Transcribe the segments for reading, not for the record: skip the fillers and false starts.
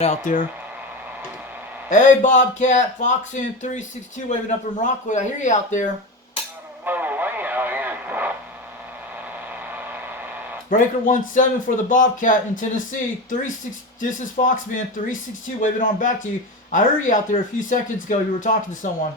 out there. Hey, Bobcat, Foxin 362 waving up from Rockwood. I hear you out there. Breaker 17 for the Bobcat in Tennessee. 36. This is Foxman 362 waving on back to you. I heard you out there a few seconds ago. You were talking to someone.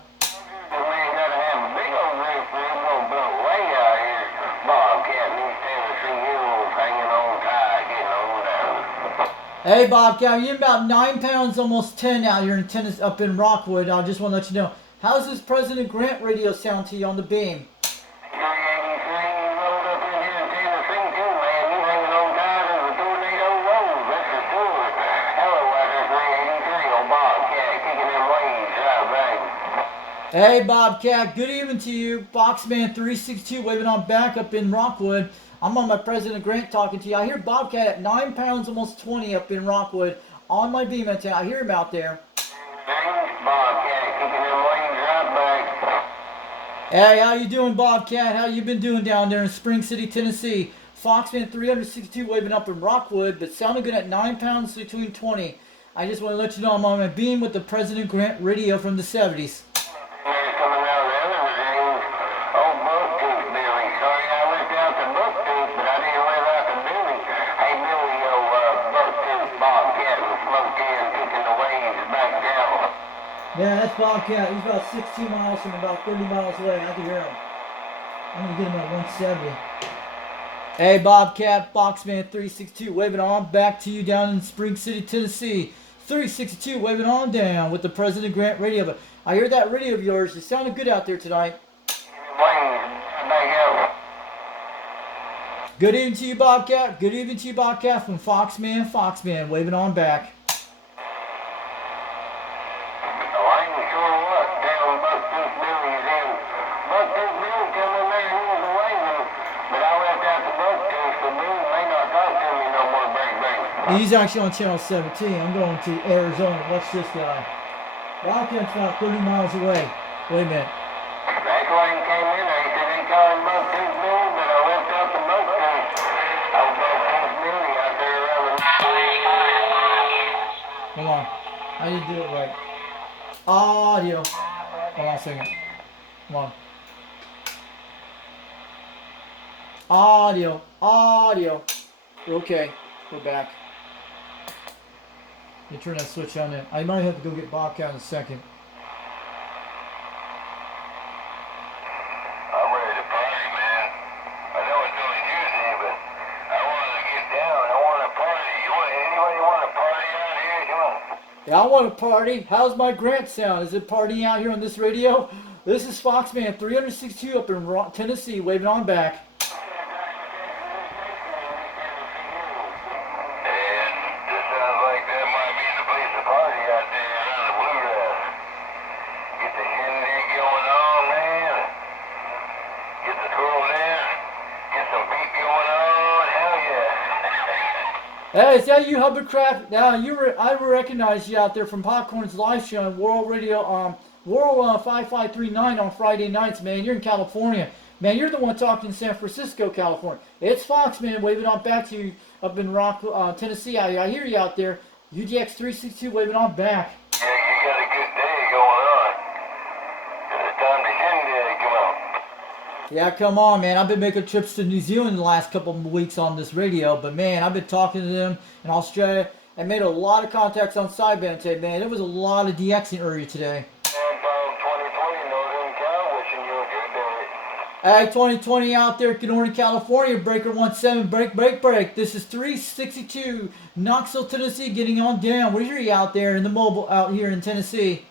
Hey, Bobcat, you're about 9 pounds, almost 10 out here in Tennessee, up in Rockwood. I just want to let you know. How's this President Grant radio sound to you on the beam? Hey, Bobcat, good evening to you. Boxman 362 waving on back up in Rockwood. I'm on my President Grant talking to you. I hear Bobcat at 9 pounds, almost 20 up in Rockwood on my beam antenna. I hear him out there. Hey, how you doing, Bobcat? How you been doing down there in Spring City, Tennessee? Foxman 362 waving up in Rockwood, but sounding good at 9 pounds between 20. I just want to let you know I'm on my beam with the President Grant radio from the 70s. Yeah, that's Bobcat. He's about 16 miles from about 30 miles away. I can hear him. I'm going to get him at 170. Hey, Bobcat, Boxman 362 waving on back to you down in Spring City, Tennessee. 362 waving on down with the President Grant radio. But I hear that radio of yours. It sounded good out there tonight. Good evening to you, Bobcat. Good evening to you, Bobcat, from Foxman waving on back. He's actually on channel 17. I'm going to Arizona. Watch this guy. Bobcat's about 30 miles away. Wait a minute. That's why he came in there. He said they call him Buck Tooth Billy, but I left out the Buck Tooth. I was Buck Tooth Billy out there around the... Hold on. I need to do it right. Audio. Hold on a second. Hold on. Audio. Okay. We're back. You turn that switch on there. I might have to go get Bobcat in a second. I'm ready to party, man. I know it's only Tuesday, but I want to get down. I want to party. Anybody want to party out here? Come on. Yeah, I want to party. How's my Grant sound? Is it partying out here on this radio? This is Foxman 362 up in Tennessee waving on back. Hey, is that you, Hovercraft? I recognize you out there from Popcorn's live show on World Radio, World 5539 on Friday nights, man. You're in California. Man, you're the one talking in San Francisco, California. It's Fox, man, waving on back to you up in Tennessee. I hear you out there. UDX362 waving on back. Yeah, you got a good day going on. It's time to shindig, come on. Yeah, come on, man. I've been making trips to New Zealand the last couple of weeks on this radio, but man, I've been talking to them in Australia and made a lot of contacts on sideband today, man. There was a lot of DXing earlier today. Hey, 2020 out there, Northern California, Breaker 17, break. This is 362, Knoxville, Tennessee, getting on down. We hear you out there in the mobile out here in Tennessee.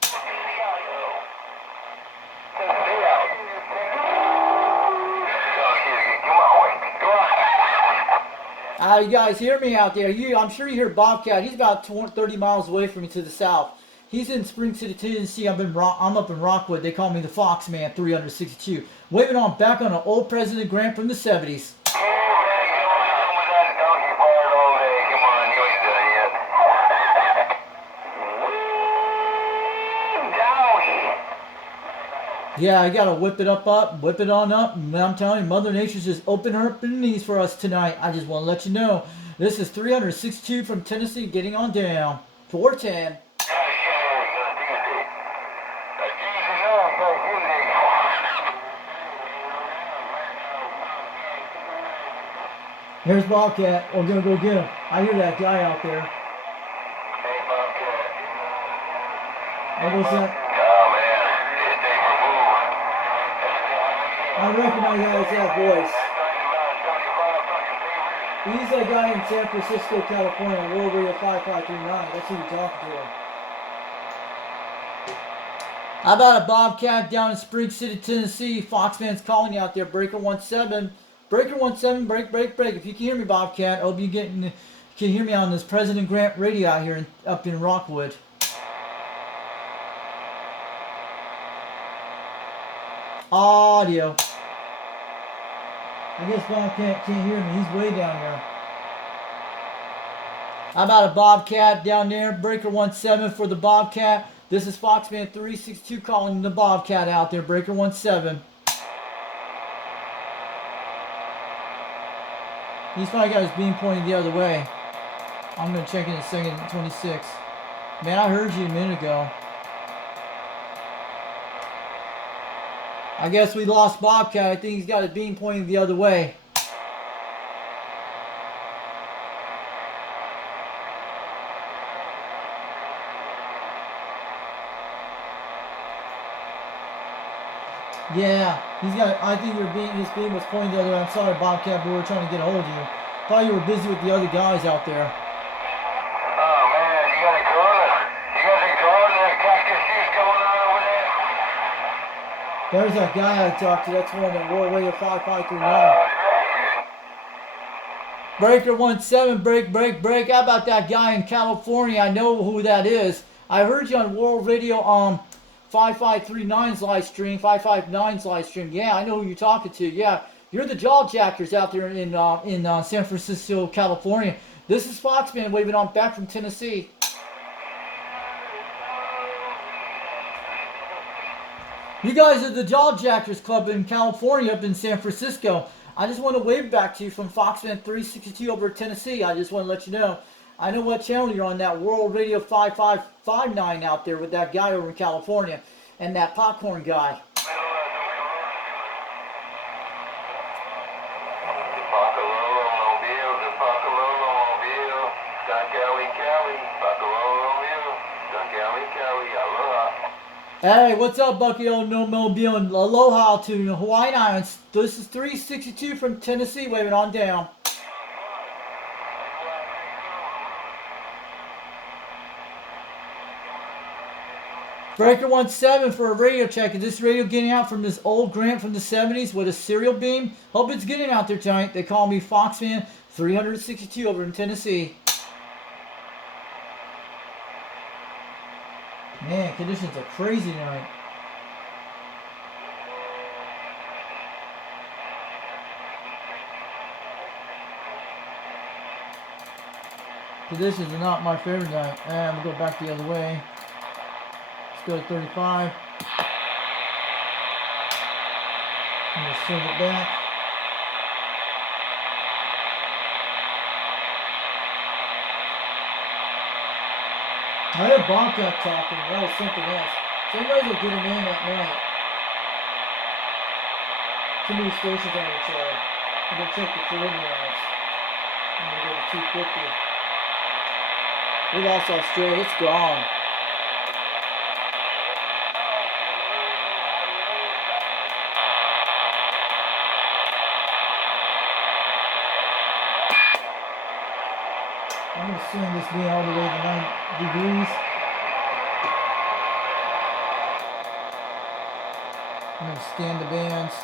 You guys hear me out there? I'm sure you hear Bobcat. He's about 30 miles away from me to the south. He's in Spring City, Tennessee. I'm up in Rockwood. They call me the Foxman 362. Waving on back on an old President Grant from the 70s. Yeah, I gotta whip it on up. And I'm telling you, Mother Nature's just opened her up in knees for us tonight. I just want to let you know. This is 362 from Tennessee getting on down. 410. Here's Bobcat. We're gonna go get him. I hear that guy out there. Hey, Bobcat. What was that? Oh, man. It's day for I recognize that as that voice. He's that guy in San Francisco, California, World Radio 5539. That's who you're talking to. How about a Bobcat down in Spring City, Tennessee? Foxman's calling you out there. Breaker 17. Breaker 17, break. If you can hear me, Bobcat, I hope you can hear me on this President Grant radio out here up in Rockwood. Audio. I guess Bobcat can't hear me. He's way down there. How about a Bobcat down there? Breaker 17 for the Bobcat. This is Foxman 362 calling the Bobcat out there. Breaker 17. He's probably got his beam pointed the other way. I'm going to check in a second at 26. Man, I heard you a minute ago. I guess we lost Bobcat. I think he's got his beam pointing the other way. Yeah, he's got. I think his beam was pointing the other way. I'm sorry, Bobcat, but we were trying to get a hold of you. Thought you were busy with the other guys out there. Oh, man, you got a corner cactus juice going on over there? There's that guy I talked to. That's one that World Radio 5539. Breaker 17, break. How about that guy in California? I know who that is. I heard you on World Radio 5539's live stream, 559's live stream. Yeah, I know who you're talking to. Yeah, you're the Jawjackers out there in San Francisco, California. This is Foxman waving on back from Tennessee. You guys are the Jawjackers Club in California up in San Francisco. I just want to wave back to you from Foxman 362 over Tennessee. I just want to let you know. I know what channel you're on, that World Radio 5559 out there with that guy over in California and that popcorn guy. Hey, what's up, Bucky old No Mobile and aloha to the Hawaiian Islands. This is 362 from Tennessee waving on down. Breaker 17 for a radio check. Is this radio getting out from this old Grant from the 70s with a serial beam? Hope it's getting out there tonight. They call me Foxman 362 over in Tennessee. Man, conditions are crazy tonight. Conditions are not my favorite night. I'm going to go back the other way. Let's go to 35. I'm going to swing it back. I heard Bobcat talking. That was something else. Somebody's will get him in that night. Too many stations on each other. I'm going to check the preliminaries. I'm going to go to 250. We lost Australia. It's gone. I'm going to swing this beam all the way to 9 degrees. I'm going to scan the bands.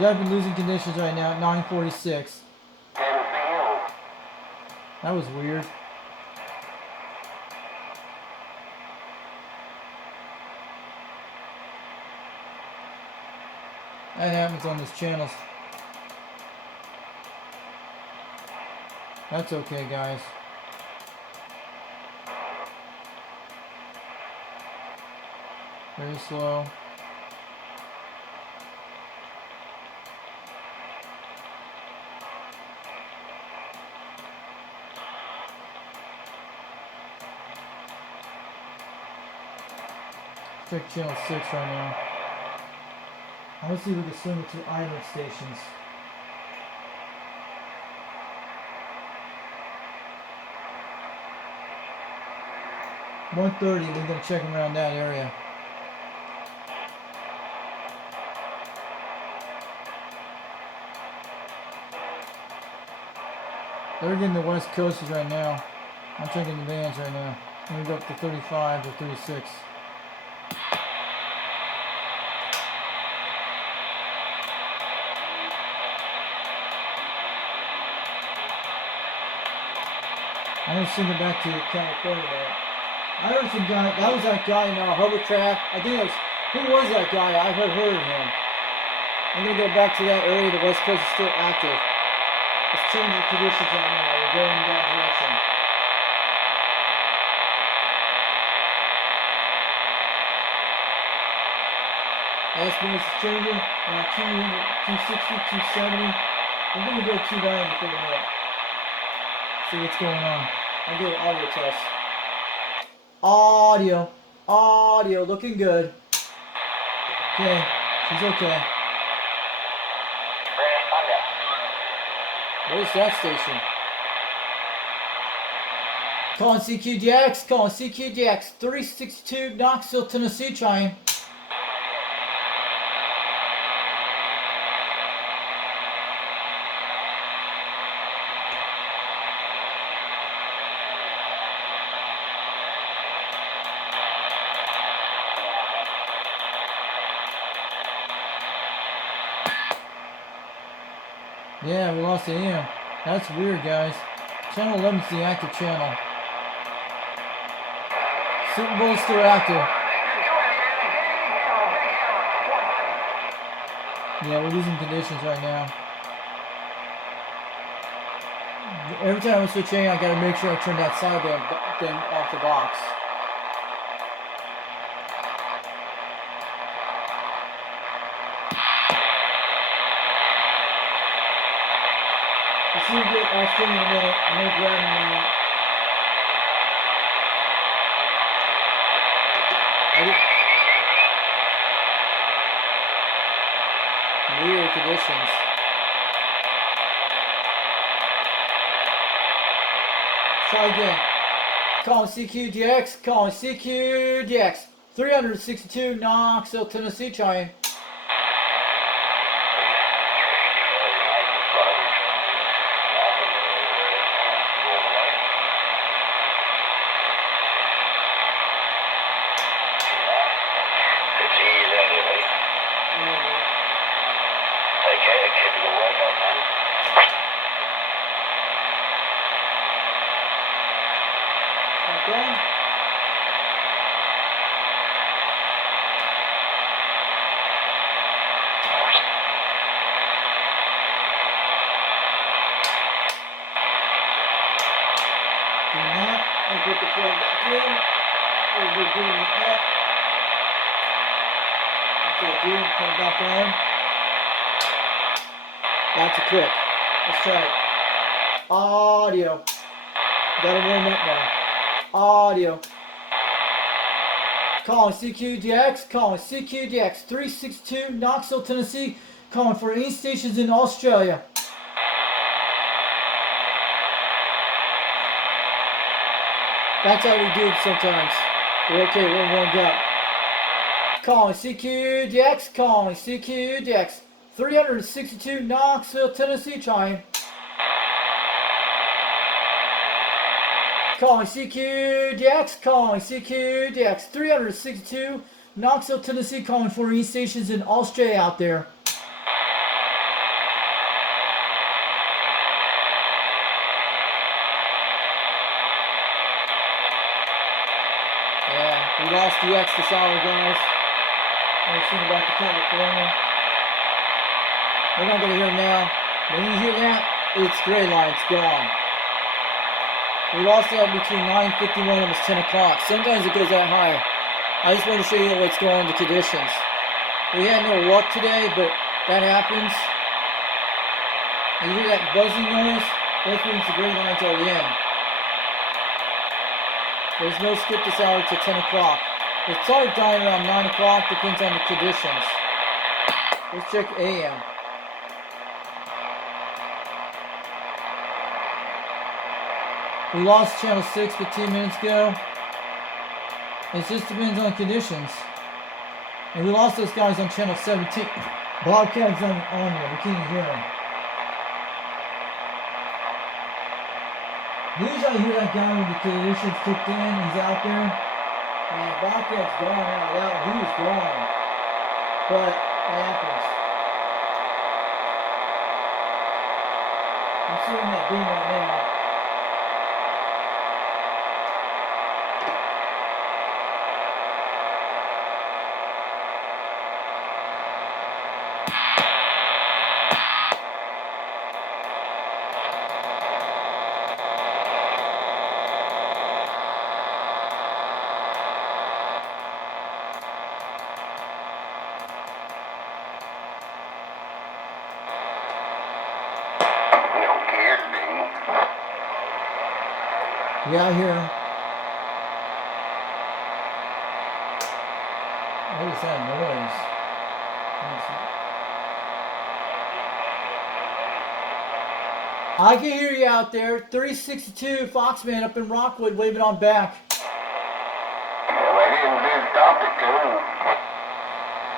Definitely losing conditions right now at 946. That was weird. That happens on these channels. That's okay, guys. Very slow. Check channel 6 right now. I want to see if we can swing it to island stations. $130, we're going to check them around that area. They're getting the west coasters right now. I'm checking the bands right now. I'm going to go up to 35 or 36. I'm going to send it back to California now. I heard some guy, that was that guy in Hovercraft. I think it was, who was that guy? I heard of him. I'm going to go back to that area. The west coast is still active. It's changing conditions right now. We're going in that direction. Estimates is changing. 260, 270. We're going to go 290 for a minute. See what's going on. I'll do an audio test. Audio, looking good. Okay, she's okay. Where's that station? Calling CQDX, calling CQDX 362 Knoxville, Tennessee, trying. Yeah, we lost the AM. That's weird, guys. Channel 11 is the active channel. Super Bowl is still active. Yeah, we're losing conditions right now. Every time I switch AM, I gotta make sure I turn that sideband thing off the box. I'll stream in a minute. I'm gonna grab him now. Weird conditions. Try again. Calling CQDX, calling CQDX. 362 Knoxville, Tennessee, trying. Okay. I'll get the plug back in. We'll be doing it up. Okay, good. Put it back on. That's a click. Let's try it. Audio. Gotta warm up now. Audio. Calling CQDX, calling CQDX 362 Knoxville, Tennessee, calling for any stations in Australia. That's how we do it sometimes. We're okay, we're warmed up. Calling CQDX, calling CQDX 362 Knoxville, Tennessee, trying. Calling CQDX, calling CQDX 362 Knoxville, Tennessee, calling for any stations in Australia out there. Yeah, we lost the X this hour, guys. I'm sending back to California. We're not gonna hear it now. When you hear that, it's gray line, it's gone. We lost that between 9:51 and almost 10 o'clock. Sometimes it goes that high. I just want to show you what's going on in the conditions. We had no luck today, but that happens. And you hear that buzzing noise? That means the green line's already in. There's no skip this hour till 10 o'clock. It started dying around 9 o'clock, depends on the conditions. Let's check AM. We lost channel 6 15 minutes ago. It just depends on conditions. And we lost those guys on channel 17. Bobcat's on there. We can't hear him. Usually I hear that guy when the conditions kicked in. He's out there. And Bobcat's gone out of that. He was gone. But it happens. I'm seeing that beam right now. Yeah, I hear him. What is that noise? I can hear you out there. 362 Foxman up in Rockwood waving on back.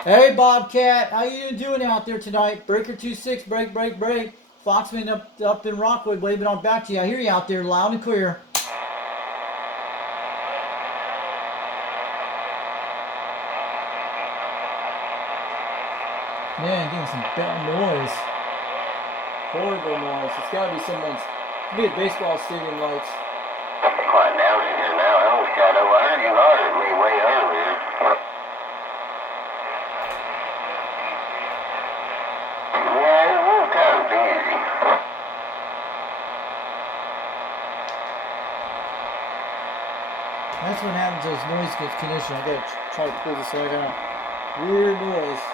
Hey Bobcat, how you doing out there tonight? Breaker 26, break. Foxman up in Rockwood waving on back to you. I hear you out there loud and clear. Man, getting some bad noise. Horrible noise. It's gotta be someone's. Could be a baseball stadium lights. Quiet down in here now. I always got over. I heard you ordered me way earlier. Yeah, it was kind of busy. That's what happens. Those noise gets conditioned. I gotta try to pull this light out. Weird noise.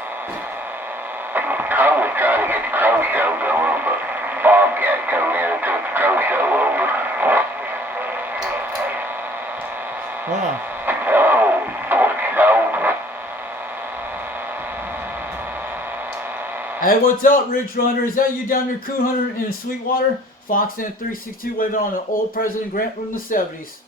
I was trying to get the crow show going, but Bobcat come in and took the crow show over. Wow. Oh, Hey, what's up, Ridge Runner? Is that you down there, Coup Hunter in Sweetwater? Foxman 362 waving on an old President Grant from the 70s.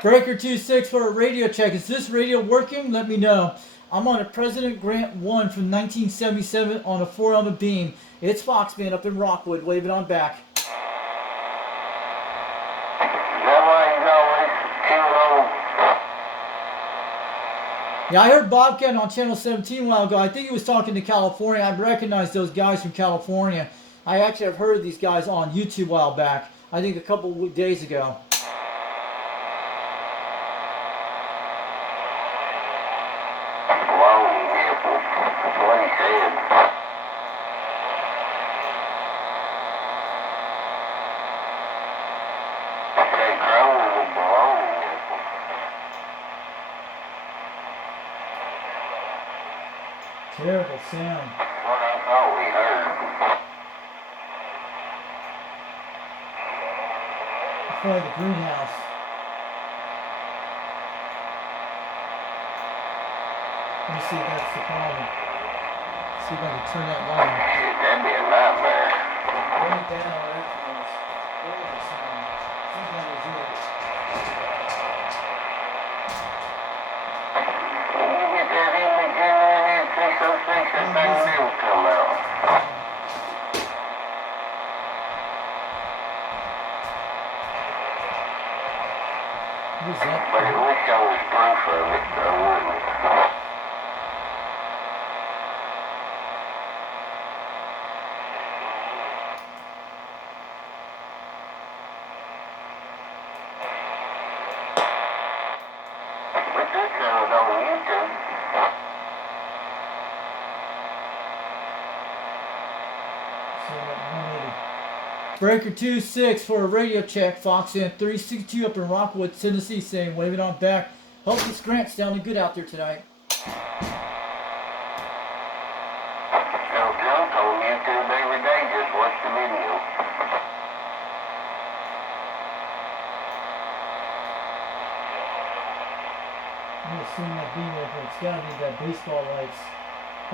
Breaker 26 for a radio check. Is this radio working? Let me know. I'm on a President Grant 1 from 1977 on a 4-element beam. It's Foxman up in Rockwood waving on back. Is that why he's always too low? Yeah, I heard Bobcat on channel 17 a while ago. I think he was talking to California. I recognize those guys from California. I actually have heard of these guys on YouTube a while back. I think a couple of days ago. Terrible sound. What I thought we heard. It's probably the greenhouse. Let me see if that's the problem. See if I can turn that on. Shit, that'd be a nightmare. Bring it down or that noise. Terrible sound. I think that was it. When you get that image in there and fix those things, that thing will come out. What is that? But I wish I was proof of it, I wouldn't. But this sounds on YouTube. Breaker 26 for a radio check. Foxman 362 up in Rockwood, Tennessee, saying waving on back. Hope this Grant's sounding good out there tonight. Tell Joe on YouTube every day, just watch the video. seeing that beam ripper. It's gotta be that baseball lights.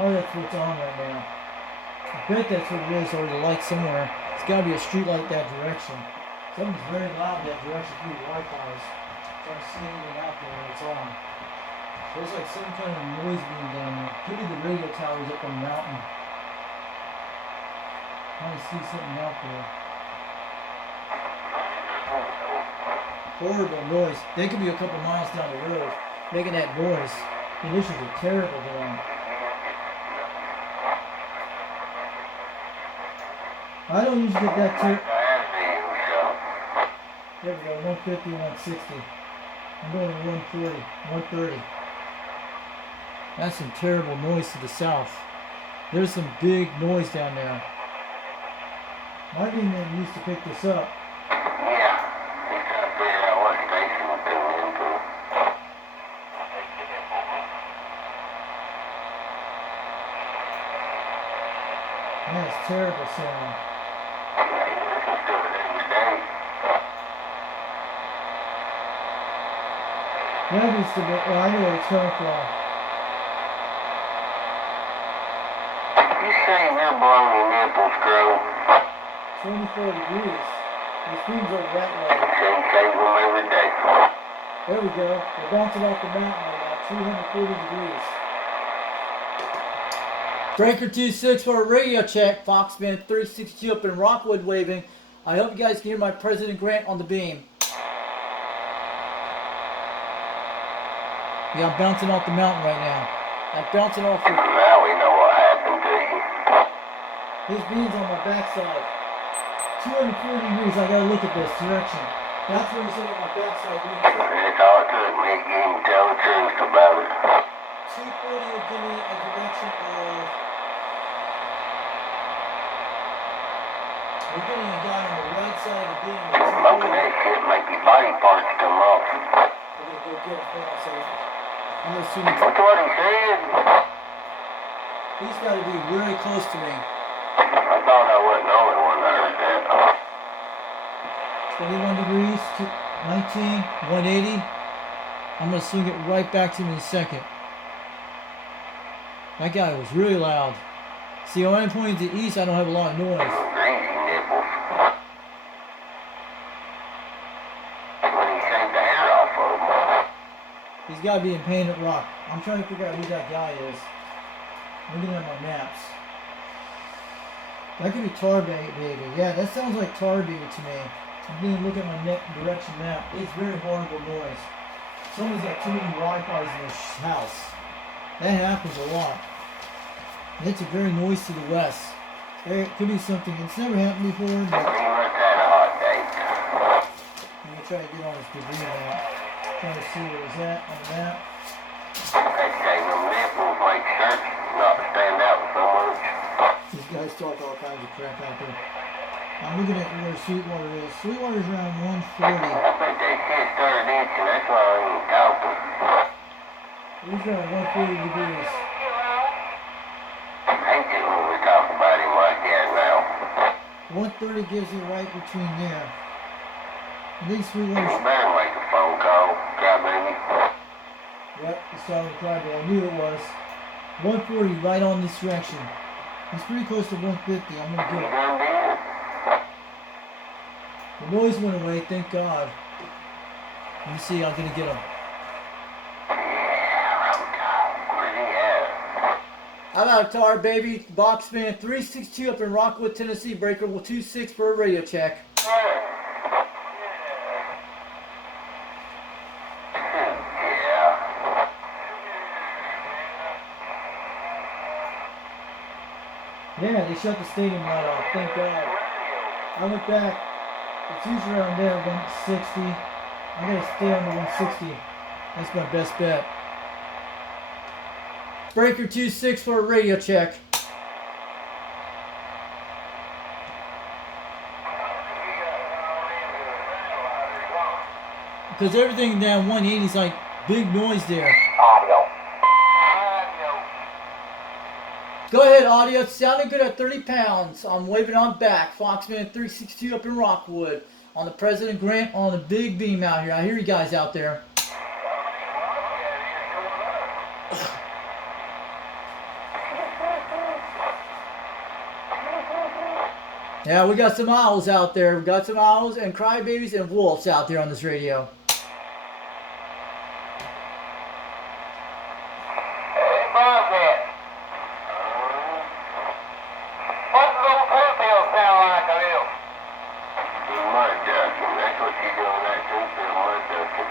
Oh, that's what's on right now. I bet that's what it is, or the light somewhere. It's gotta be a street light that direction. Something's very loud that direction through the Wi-Fi's. So I'm seeing anything out there when it's on. There's like some kind of noise being down there. Could be the radio towers up on the mountain. I see something out there. Horrible noise. They could be a couple miles down the road making that noise. Conditions are terrible down. I don't usually get that too. There we go, 150, 160. I'm going to 140, 130. That's some terrible noise to the south. There's some big noise down there. My beam man used to pick this up. Yeah, he's trying to figure out what station we're going into. That's terrible sound. He listens to it every day. That used to be, well, I know where it's coming from. You say you're blowing your nipples, Crow. 24 degrees. This beam's over that way. Same save them every day. There we go. We're bouncing off the mountain right now. 240 degrees. Breaker 26 for a radio check. Foxman 362 up in Rockwood waving. I hope you guys can hear my President Grant on the beam. Yeah, I'm bouncing off the mountain right now. I'm bouncing off the... Now we know what happened to you. His beam's on my backside. 240 degrees. I gotta look at this direction. That's where he's on my backside. It's all it took me to tell the truth about it. 240 will give me a direction of... We're getting a guy on the right side of the beam. Smoking that shit make your body parts come off. We're gonna go get it. Hold on a second. I'm gonna assume That's what he said. he's gotta be very close to me. I thought I wasn't the only one that heard that. 21 degrees, 19, 180. I'm gonna swing it right back to him in a second. That guy was really loud. See, when I'm pointing to the east, I don't have a lot of noise. Greasy nipples. When he shaved the hair off of him. He's gotta be in Painted Rock. I'm trying to figure out who that guy is. I'm looking at my maps. That could be Tar Baby. Yeah, that sounds like Tar Baby to me. I'm going to look at my direction map. It's very horrible noise. Someone's got too many Wi-Fi's in their house. That happens a lot. And it's a very noise to the west. It could be something. It's never happened before, but He must have a hot day. I'm going to try to get on his degree map. Trying to see where he's at on the map. They say them nipples make shirts not stand out so much. These guys talk all kinds of crap out there. I'm looking at where Sweetwater is. Sweetwater's around 140. I think that shit started itching, that's why I ain't talking. He's around 140 degrees. I hate it when we talk about him like that now. 130 gives you right between there. I think You Sweetwater's... better make a phone call, crybaby. Yep, it's starting to cry, but I knew it was. 140 right on this direction. He's pretty close to 150. I'm going to You get it. done did? The noise went away, thank God. Let me see, I'm going to get him. Yeah, where's he at? I'm out of Tar, baby. Boxman 362 up in Rockwood, Tennessee. Breaker 26 for a radio check. Yeah, they shut the stadium light off, thank God. I went back, it's usually around there, 160. I gotta stay on the 160. That's my best bet. Breaker 26 for a radio check. Because everything down 180 is like big noise there. Audio. Go ahead, audio. It's sounding good at 30 pounds. I'm waving on back. Foxman 362 up in Rockwood. On the President Grant on the big beam out here. I hear you guys out there. Yeah, we got some owls out there. We got some owls and crybabies and wolves out there on this radio. Hey, Bobcat. What's the little purple sound like a little? Mud ducking. That's what you doing, that toothpill mud ducking.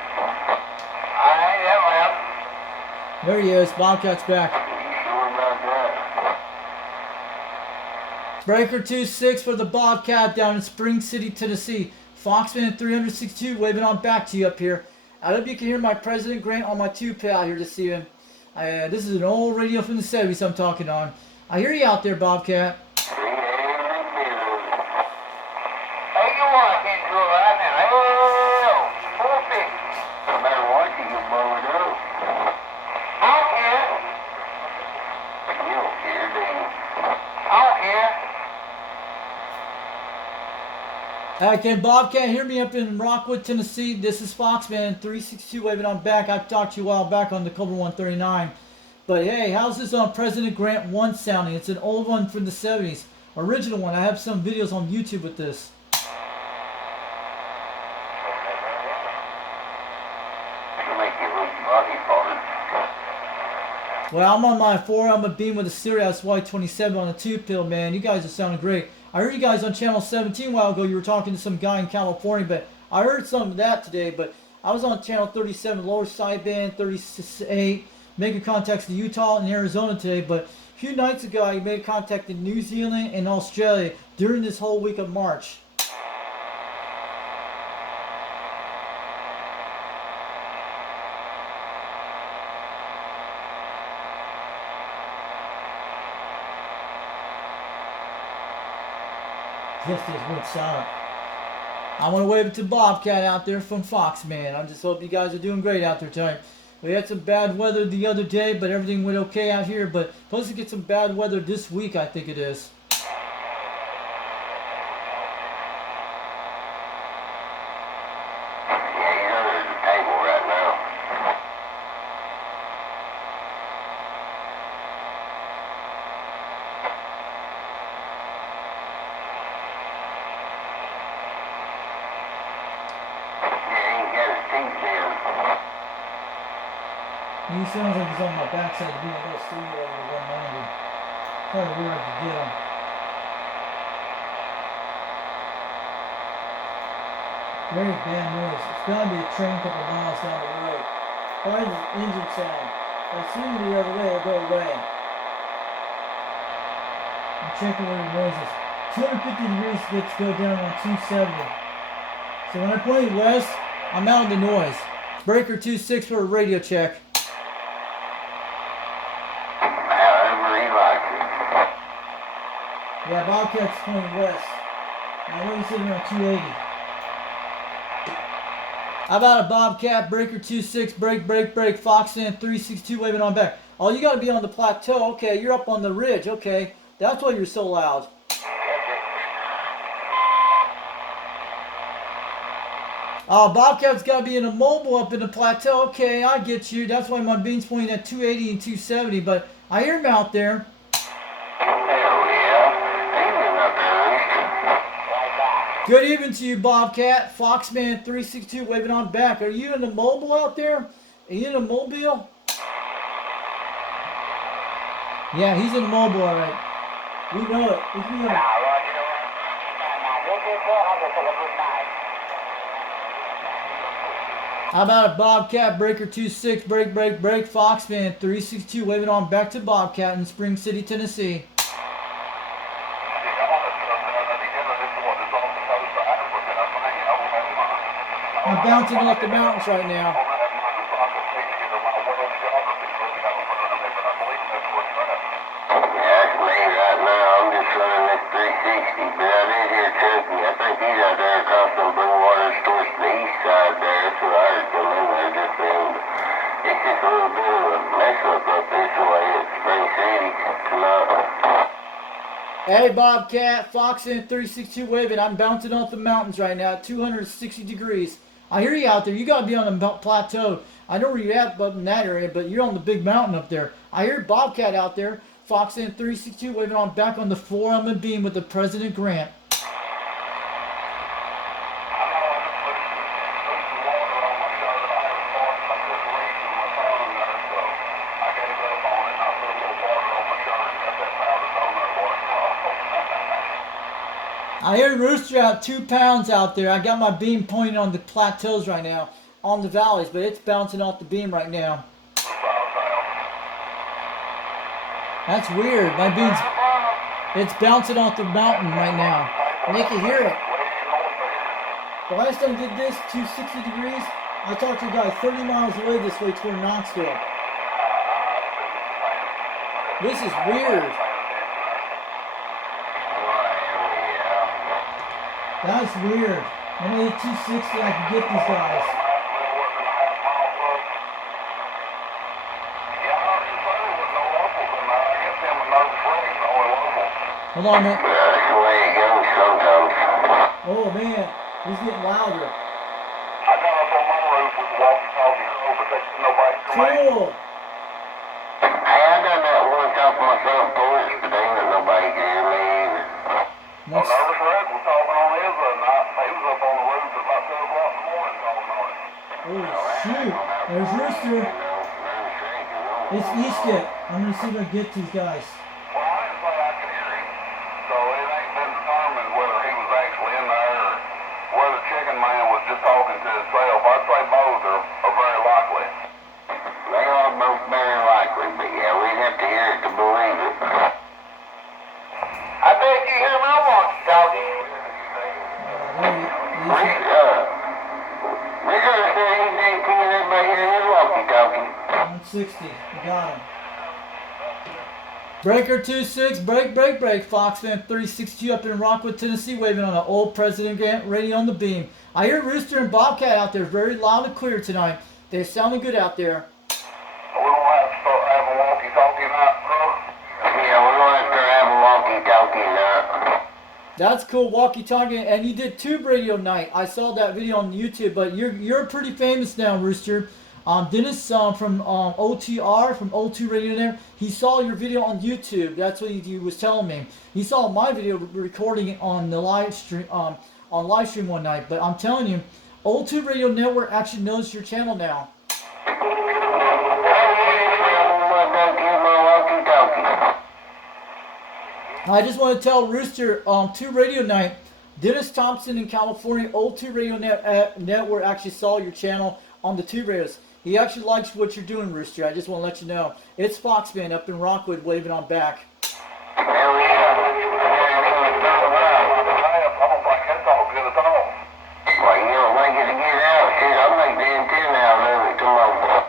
Alright, that well. There he is. Bobcat's back. You sure about that? Breaker 2-6 for the Bobcat down in Spring City, Tennessee. Foxman 362 waving on back to you up here. I hope you can hear my President Grant on my 2-pay out here this evening. This is an old radio from the 70s I'm talking on. I hear you out there, Bobcat. Hey, you walk into it right now. Hey, perfect. No matter what, you can blow it up. I don't care. You don't care, do you? I don't care. Can Bobcat hear me up in Rockwood, Tennessee? This is Foxman 362 waving on back. I talked to you a while back on the Cobra 139. But hey, how's this on President Grant 1 sounding? It's an old one from the 70s. Original one. I have some videos on YouTube with this. Well, I'm on my 4-element beam with a Sirius Y27 on a 2-pill, man. You guys are sounding great. I heard you guys on channel 17 a while ago. You were talking to some guy in California, but I heard some of that today. But I was on channel 37, lower sideband, 38, making contacts to Utah and Arizona today. But a few nights ago, I made contact in New Zealand and Australia during this whole week of March. Just as went silent. I want to wave it to Bobcat out there from Foxman. I just hope you guys are doing great out there tonight. We had some bad weather the other day, but everything went okay out here. But supposed to get some bad weather this week, I think it is. He sounds like he's on my backside being a little sleepy over the 190. Probably where I could get him. Very bad noise. It's gotta be a train a couple miles down the road. Probably the engine sound. If I swing it the other way, it'll go away. I'm checking where the noise is. 250 degrees gets go down on 270. So when I point west, I'm out of the noise. Breaker 2-6 for a radio check. Yeah, Bobcat's pointing west. I know he's sitting around 280. How about a Bobcat, Breaker 2-6, break, Foxman 362 waving on back. Oh, you gotta be on the plateau. Okay, you're up on the ridge. Okay, that's why you're so loud. Bobcat's gotta be in a mobile up in the plateau. Okay, I get you. That's why my beam's pointing at 280 and 270, but I hear him out there. Good evening to you, Bobcat. Foxman 362 waving on back. Are you in the mobile out there? Are you in a mobile? Yeah, he's in the mobile, all right. We know it. We know it. How about a Bobcat, Breaker 2-6, break, Foxman 362 waving on back to Bobcat in Spring City, Tennessee. I'm bouncing off the mountains right now. Yeah, that's me right now. I'm just running this 360, but I did hear Chucky. I think he's out there across some blue waters towards the east side there. That's what I heard come in there just then. It's just a little bit of a mess up this way at Spring City tonight. Hey, Bobcat, Foxman 362 waving. I'm bouncing off the mountains right now at 260 degrees. I hear you out there. You got to be on the plateau. I know where you're at up in that area, but you're on the big mountain up there. I hear Bobcat out there. Foxman 362 waving on back on the 4-element beam with the President Grant. Yeah, I hear rooster out 2 pounds out there. I got my beam pointing on the plateaus right now, on the valleys, but it's bouncing off the beam right now. That's weird. My beam's, it's bouncing off the mountain right now. And they can hear it. The last time I did this, 260 degrees, I talked to a guy 30 miles away this way toward Knoxville. This is weird. That's weird. When I hit 260, I can get these guys. Hold on, man. That's the way it goes sometimes. Oh, man. He's getting louder. I got up on my roof with the walkie-talkie, but there's nobody to me. Cool. Hey, I done that once off my front porch, but ain't nobody can hear me either. Well, Nervous Wreck was talking on his other night. He was up on the roof at about 2 o'clock in the morning talking on it. Oh, shoot. There's Rooster. It's eskip. I'm going to see if I can get these guys. Well, I didn't say I could hear him, so it ain't been determined whether he was actually in there or whether Chicken Man was just talking to himself. I'd say both are very likely. They are both very likely, but yeah, we'd have to hear it to believe it. I bet you hear my walkie-talkie. We're gonna say he's 18 and everybody hear his walkie-talkie. 160. We got him. Breaker 26, break. Foxman 362 up in Rockwood, Tennessee, waving on an old President Grant radio on the beam. I hear Rooster and Bobcat out there very loud and clear tonight. They're sounding good out there. We don't have to start having walkie-talkie night, bro. Yeah, we're gonna have to have a walkie-talkie now. That's cool, walkie-talkie, and you did tube radio night. I saw that video on YouTube, but you're pretty famous now, Rooster. Dennis from OTR, from O2 Radio there, he saw your video on YouTube. That's what he was telling me. He saw my video recording it on the live stream, on live stream one night. But I'm telling you, O2 Radio Network actually knows your channel now. I just want to tell Rooster, 2 Radio Night, Dennis Thompson in California, O2 Radio Network actually saw your channel on the 2 radios. He actually likes what you're doing, Rooster. I just want to let you know. It's Foxman up in Rockwood waving on back. I don't think that's all good at all. Well, you don't think it to get out? Shit, I'll make the antenna out of it tomorrow.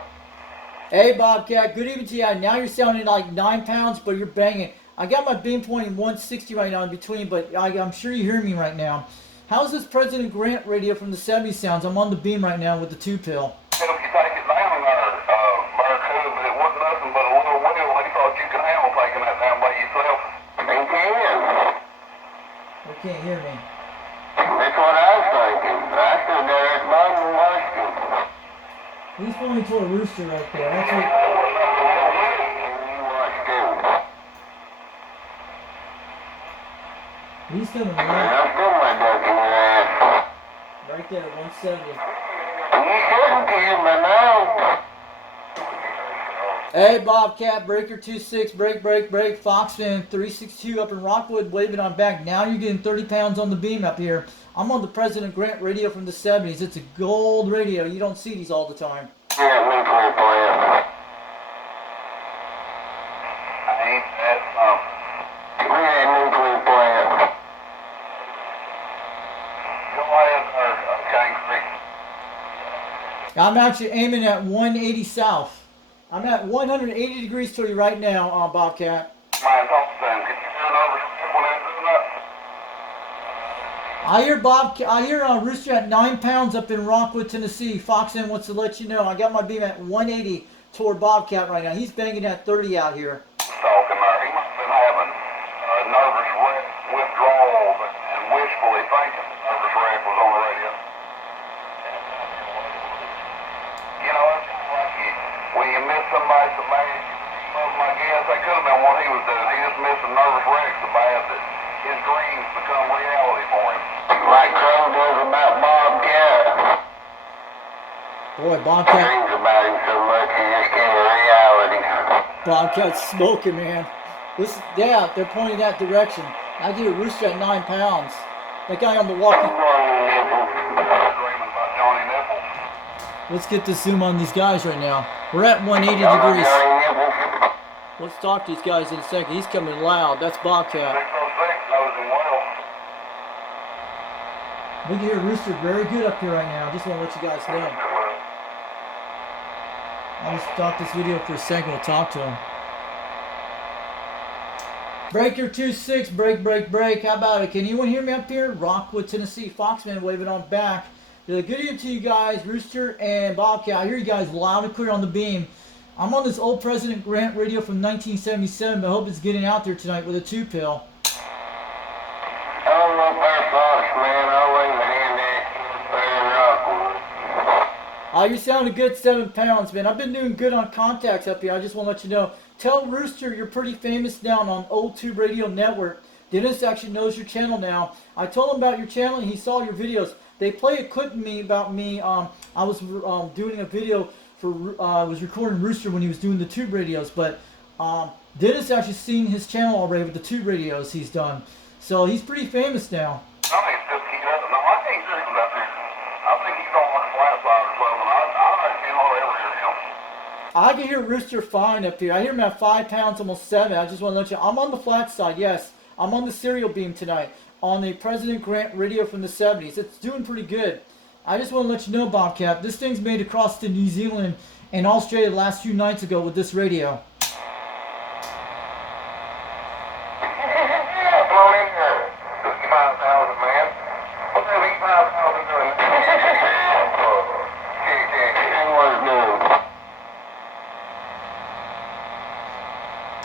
Hey, Bobcat. Good evening to you. Now you're sounding like 9 pounds, but you're banging. I got my beam pointing 160 right now in between, but I'm sure you hear me right now. How's this President Grant radio from the 70s sounds? I'm on the beam right now with the 2-pill. If you take it down there, Barracuda, but it wasn't nothing but a little wheel. He thought you could handle taking that down by yourself. They can. They can't hear me. That's what I was thinking. I stood there at the bottom and watched him. He's pointing toward a rooster right there. That's what. You watched him. He's coming And right. I'm still my duck in your ass. Right there, 170. You shouldn't care by now. Hey, Bobcat, Breaker 26, break. Foxman 362 up in Rockwood, waving on back. Now you're getting 30 pounds on the beam up here. I'm on the President Grant radio from the 70s. It's a gold radio. You don't see these all the time. Yeah, nuclear plant. Ain't that something? Look at that nuclear plant. Go ahead there, King Creek. I'm actually aiming at 180 south. I'm at 180 degrees to you right now, Bobcat. Man, talk to them. Can you hear Nervous Wreck when they're doing that? I hear Rooster at 9 pounds up in Rockwood, Tennessee. Foxman wants to let you know. I got my beam at 180 toward Bobcat right now. He's banging at 30 out here. Talking there. He must have been having a nervous wreck withdrawal and wishfully thinking Nervous Wreck was on the radio. You know, it's like when you miss somebody so bad, I guess that could have been what he was doing. He just missed a nervous wreck so bad that his dreams become reality for him. Like Crow does about Bobcat. Boy, Bobcat. Dreams about him so much he just came to reality. Bobcat's smoking, man. Yeah, they're pointing that direction. I do a Rooster at 9 pounds. That guy on the walkie. Dreaming about Johnny Nipple. Let's get the zoom on these guys right now. We're at 180 Y'all know degrees. Johnny Nipple? Let's talk to these guys in a second. He's coming loud. That's Bobcat. 606 knows him well. We can hear Rooster very good up here right now. I just want to let you guys know. I'll just stop this video for a second. We'll talk to him. Breaker 26, break. How about it? Can anyone hear me up here? Rockwood, Tennessee. Foxman waving on back. Good evening to you guys, Rooster and Bobcat. I hear you guys loud and clear on the beam. I'm on this old President Grant radio from 1977, but I hope it's getting out there tonight with a 2-pill. I'm up there, Fox, man. I'll wave a hand at you there in Rockwood. You sound a good 7 pounds, man. I've been doing good on contacts up here. I just want to let you know. Tell Rooster you're pretty famous now on Old Tube Radio Network. Dennis actually knows your channel now. I told him about your channel and he saw your videos. They play a clip of me about me. I was doing a video for, I was recording Rooster when he was doing the tube radios, but Dennis actually seen his channel already with the tube radios he's done. So he's pretty famous now. I think it's just he doesn't know. I think he's up there. I think he's on the flat side or something. I reckon he'll ever hear him. I can hear Rooster fine up here. I hear him at 5 pounds, almost 7. I just want to let you know. I'm on the flat side, yes. I'm on the serial beam tonight on the President Grant radio from the 70s. It's doing pretty good. I just want to let you know, Bobcat, this thing's made across to New Zealand and Australia the last few nights ago with this radio. Blown in here. 65,000, man. What the hell is 5,000 doing?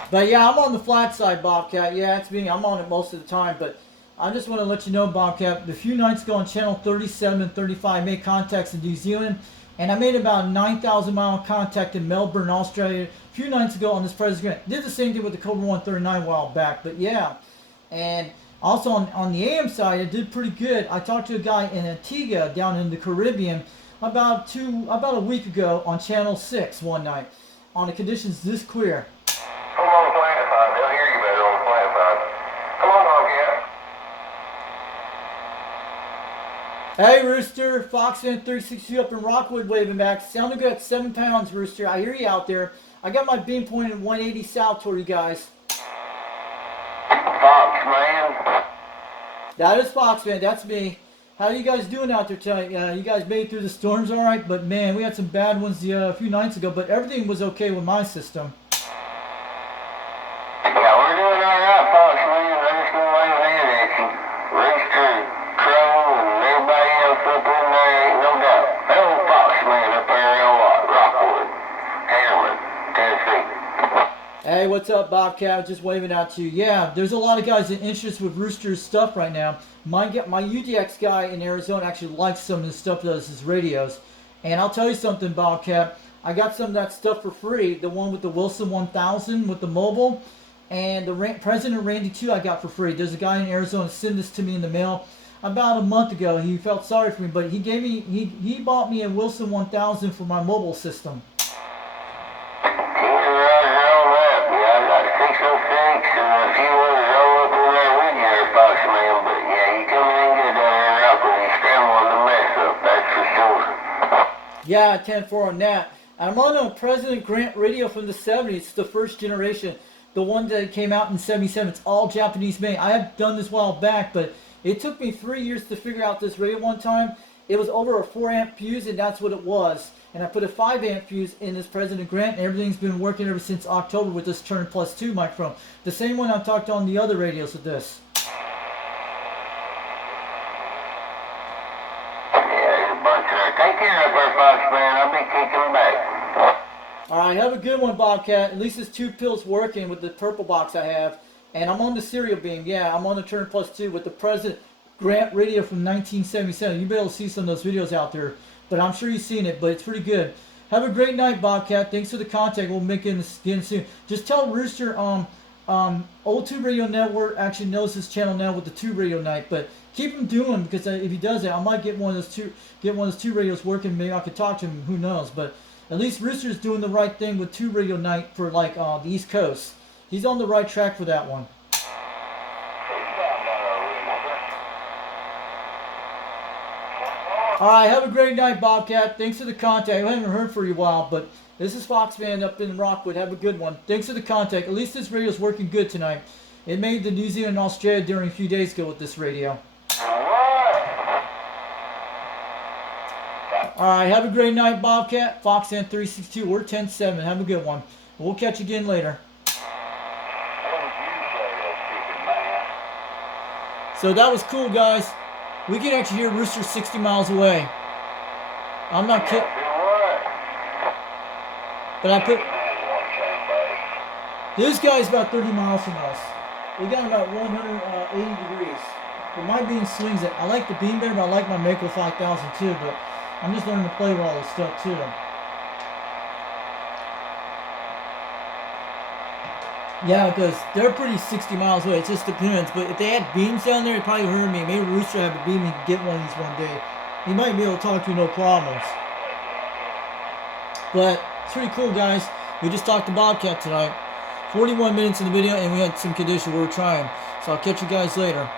But yeah, I'm on the flat side, Bobcat. Yeah, it's me. I'm on it most of the time. But I just want to let you know, Bobcat, a few nights ago on channel 37 and 35, I made contacts in New Zealand. And I made about a 9,000 mile contact in Melbourne, Australia, a few nights ago on this President Grant. Did the same thing with the Cobra 139 a while back. But yeah, and also on the AM side, I did pretty good. I talked to a guy in Antigua down in the Caribbean about a week ago on channel 6 one night on the conditions this clear. Come on the flat side. They'll hear you better on the flat side. Come on, Bobcat. Hey, Rooster, Foxman 362 up in Rockwood waving back. Sounding good at 7 pounds, Rooster. I hear you out there. I got my beam pointed 180 south toward you guys. Fox, man. That is Foxman. That's me. How are you guys doing out there tonight? You guys made it through the storms all right? But, man, we had some bad ones a few nights ago. But everything was okay with my system. Yeah, we're doing all right, Fox, man. I just gonna wave a hand at you. Rooster, Crow, and everybody else up in there, ain't no doubt. Hell, Fox, man, up there in Rockwood, Hamlin, Tennessee. Hey, what's up, Bobcat? Just waving out to you. Yeah, there's a lot of guys in interest with Rooster's stuff right now. My UDX guy in Arizona actually likes some of the stuff that does his radios. And I'll tell you something, Bobcat. I got some of that stuff for free. The one with the Wilson 1000 with the mobile. And the President Randy 2 I got for free. There's a guy in Arizona sent this to me in the mail about a month ago. He felt sorry for me, but he gave me he bought me a Wilson 1000 for my mobile system. Yeah, 10-4 on that. I'm on a President Grant radio from the 70s. It's the first generation. The one that came out in 77. It's all Japanese made. I have done this a while back, but it took me 3 years to figure out this radio one time. It was over a 4 amp fuse, and that's what it was. And I put a 5 amp fuse in this President Grant, and everything's been working ever since October with this Turn Plus 2 microphone. The same one I talked on the other radios with this. Take care of her, Fox, man. I'll be kicking back. Alright, have a good one, Bobcat. At least this 2 pills working with the purple box I have. And I'm on the serial beam. Yeah, I'm on the Turn Plus 2 with the President Grant radio from 1977. You'll be able to see some of those videos out there. But I'm sure you've seen it, but it's pretty good. Have a great night, Bobcat. Thanks for the contact. We'll make it again soon. Just tell Rooster, Old Tube Radio Network actually knows his channel now with the Tube Radio Night. But keep him doing, because if he does that, I might get one of those two radios working. Maybe I could talk to him. Who knows? But at least Rooster's doing the right thing with Tube Radio Night for like the East Coast. He's on the right track for that one. All right, have a great night, Bobcat. Thanks for the contact. I haven't heard for you a while, but this is Foxman up in Rockwood. Have a good one. Thanks for the contact. At least this radio's working good tonight. It made the New Zealand and Australia during a few days ago with this radio. All right, have a great night, Bobcat. Foxman 362 or 10-7. Have a good one. We'll catch you again later. So that was cool, guys. We can actually hear Rooster 60 miles away. I'm not kidding. But I put... This guy's about 30 miles from us. We got about 180 degrees. But my beam swings it. I like the beam better, but I like my Mako 5000 too. But I'm just learning to play with all this stuff too. Yeah, because they're pretty 60 miles away. It just depends. But if they had beams down there, it probably heard me. Maybe Rooster have a beam and get one of these one day. He might be able to talk to you no problems. But it's pretty cool, guys. We just talked to Bobcat tonight. 41 minutes in the video, and we had some conditions we were trying. So I'll catch you guys later.